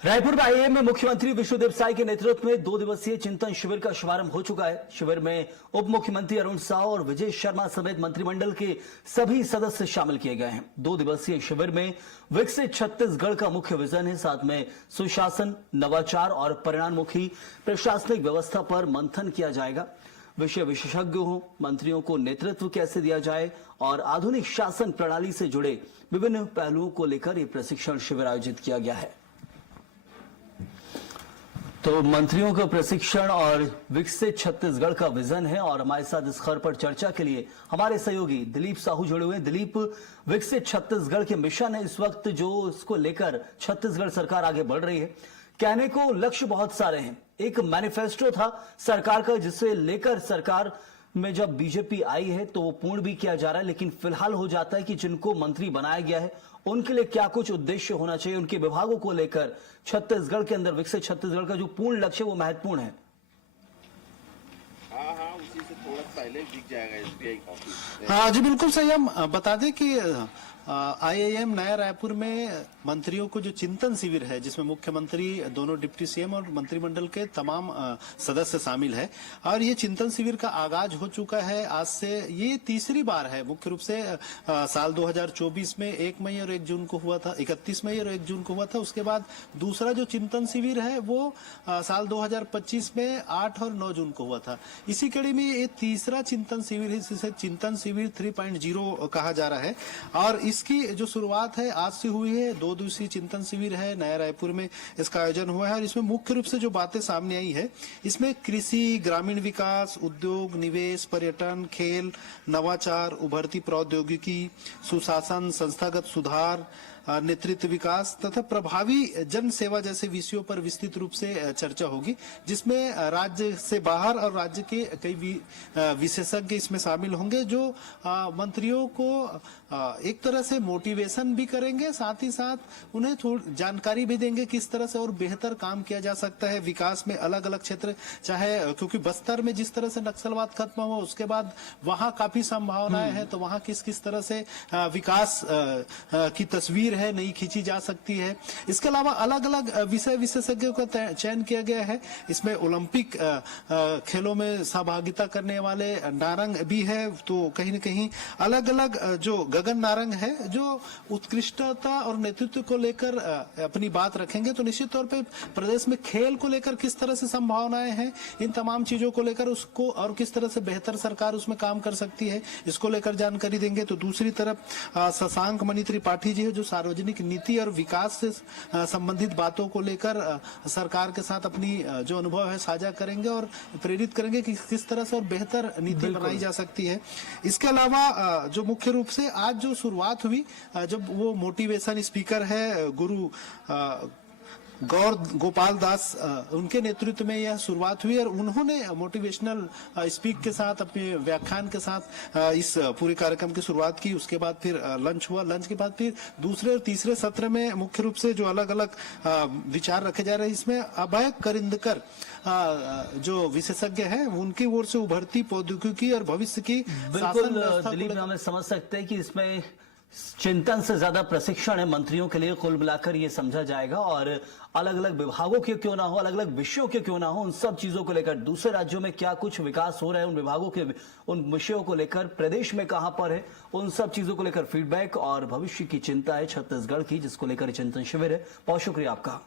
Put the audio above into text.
रायपुर में आईएएम में मुख्यमंत्री विष्णुदेव साय के नेतृत्व में 2 दिवसीय चिंतन शिविर का शुभारंभ हो चुका है। शिविर में उप मुख्यमंत्री अरुण साव और विजय शर्मा समेत मंत्रिमंडल के सभी सदस्य शामिल किए गए हैं। 2 दिवसीय शिविर में विकसित छत्तीसगढ़ का मुख्य विजन है। साथ में सुशासन, नवाचार और परिणाममुखी प्रशासनिक व्यवस्था पर मंथन किया जाएगा। विषय विशेषज्ञों, मंत्रियों को नेतृत्व कैसे दिया जाए और आधुनिक शासन प्रणाली से जुड़े विभिन्न पहलुओं को लेकर यह प्रशिक्षण शिविर आयोजित किया गया है। तो मंत्रियों का प्रशिक्षण और विकसित छत्तीसगढ़ का विजन है और हमारे साथ इस खबर पर चर्चा के लिए हमारे सहयोगी दिलीप साहू जुड़े हुए हैं। दिलीप, विकसित छत्तीसगढ़ के मिशन है इस वक्त जो इसको लेकर छत्तीसगढ़ सरकार आगे बढ़ रही है। कहने को लक्ष्य बहुत सारे हैं। एक मैनिफेस्टो था सरकार का जिसे लेकर सरकार में जब बीजेपी आई है तो वो पूर्ण भी किया जा रहा है, लेकिन फिलहाल हो जाता है कि जिनको मंत्री बनाया गया है उनके लिए क्या कुछ उद्देश्य होना चाहिए, उनके विभागों को लेकर छत्तीसगढ़ के अंदर विकसित छत्तीसगढ़ का जो पूर्ण लक्ष्य वो महत्वपूर्ण है। हाँ, उसी से थोड़ा पहले दिख जाएगा एसबीआई ऑफिस। हाँ जी, बिल्कुल सही। हम बता दें कि आईआईएम नया रायपुर में मंत्रियों को जो चिंतन शिविर है जिसमें मुख्यमंत्री, दोनों डिप्टी सीएम और मंत्रिमंडल के तमाम सदस्य शामिल है और ये चिंतन शिविर का आगाज हो चुका है। आज से ये तीसरी बार है। मुख्य रूप से साल 2024 में 1 मई और 1 जून को हुआ था, 31 मई और 1 जून को हुआ था। उसके बाद दूसरा जो चिंतन शिविर है वो साल 2025 में 8 और 9 जून को हुआ था। इसी कड़ी में ये तीसरा चिंतन शिविर है, जिसे चिंतन शिविर 3.0 कहा जा रहा है और इसकी जो शुरुआत है आज से हुई है। 2 दिवसीय चिंतन शिविर है, नया रायपुर में इसका आयोजन हुआ है और इसमें मुख्य रूप से जो बातें सामने आई है इसमें कृषि, ग्रामीण विकास, उद्योग, निवेश, पर्यटन, खेल, नवाचार, उभरती प्रौद्योगिकी, सुशासन, संस्थागत सुधार, नेतृत्व विकास तथा प्रभावी जन सेवा जैसे विषयों पर विस्तृत रूप से चर्चा होगी, जिसमें राज्य से बाहर और राज्य के कई विशेषज्ञ इसमें शामिल होंगे जो मंत्रियों को एक तरह से मोटिवेशन भी करेंगे, साथ ही साथ उन्हें थोड़ी जानकारी भी देंगे किस तरह से और बेहतर काम किया जा सकता है विकास में। अलग अलग क्षेत्र, चाहे क्योंकि बस्तर में जिस तरह से नक्सलवाद खत्म हुआ उसके बाद वहां काफी संभावनाएं हैं, तो वहां किस किस तरह से विकास की तस्वीर है नई खींची जा सकती है। इसके अलावा अलग अलग विषय विशेषज्ञों का चयन किया गया है। इसमें ओलंपिक खेलों में सहभागिता करने वाले नारंग भी है, तो कहीं न कहीं अलग अलग जो गगन नारंग है जो उत्कृष्टता और नेतृत्व को लेकर अपनी बात रखेंगे। तो निश्चित तौर पे प्रदेश में खेल को लेकर किस तरह से संभावनाएं हैं, इन तमाम चीजों को लेकर उसको और किस तरह से बेहतर सरकार उसमें काम कर सकती है, इसको लेकर जानकारी देंगे। तो दूसरी तरफ शशांक मणि त्रिपाठी जी है जो सार्वजनिक नीति और विकास से संबंधित बातों को लेकर सरकार के साथ अपनी जो अनुभव है साझा करेंगे और प्रेरित करेंगे कि किस तरह से और बेहतर नीति बनाई जा सकती है। इसके अलावा जो मुख्य रूप से आज जो शुरुआत हुई, जब वो मोटिवेशन स्पीकर है गुरु गौर गोपाल दास, उनके नेतृत्व में यह शुरुआत हुई और उन्होंने मोटिवेशनल स्पीक के साथ, अपने व्याख्यान के साथ इस पूरे कार्यक्रम की शुरुआत की। उसके बाद फिर लंच हुआ। लंच के बाद फिर दूसरे और तीसरे सत्र में मुख्य रूप से जो अलग अलग विचार रखे जा रहे हैं, इसमें अभय करिंदकर जो विशेषज्ञ हैं उनकी ओर से उभरती प्रौद्योगिकी और भविष्य की बिल्कुल दिलीप, हमें समझ सकते हैं कि इसमें चिंतन से ज्यादा प्रशिक्षण है मंत्रियों के लिए। कुल मिलाकर ये समझा जाएगा और अलग अलग विभागों के क्यों ना हो, अलग अलग विषयों के क्यों ना हो, उन सब चीजों को लेकर दूसरे राज्यों में क्या कुछ विकास हो रहा है, उन विभागों के उन विषयों को लेकर प्रदेश में कहां पर है, उन सब चीजों को लेकर फीडबैक और भविष्य की चिंता है छत्तीसगढ़ की, जिसको लेकर चिंतन शिविर है। बहुत शुक्रिया आपका।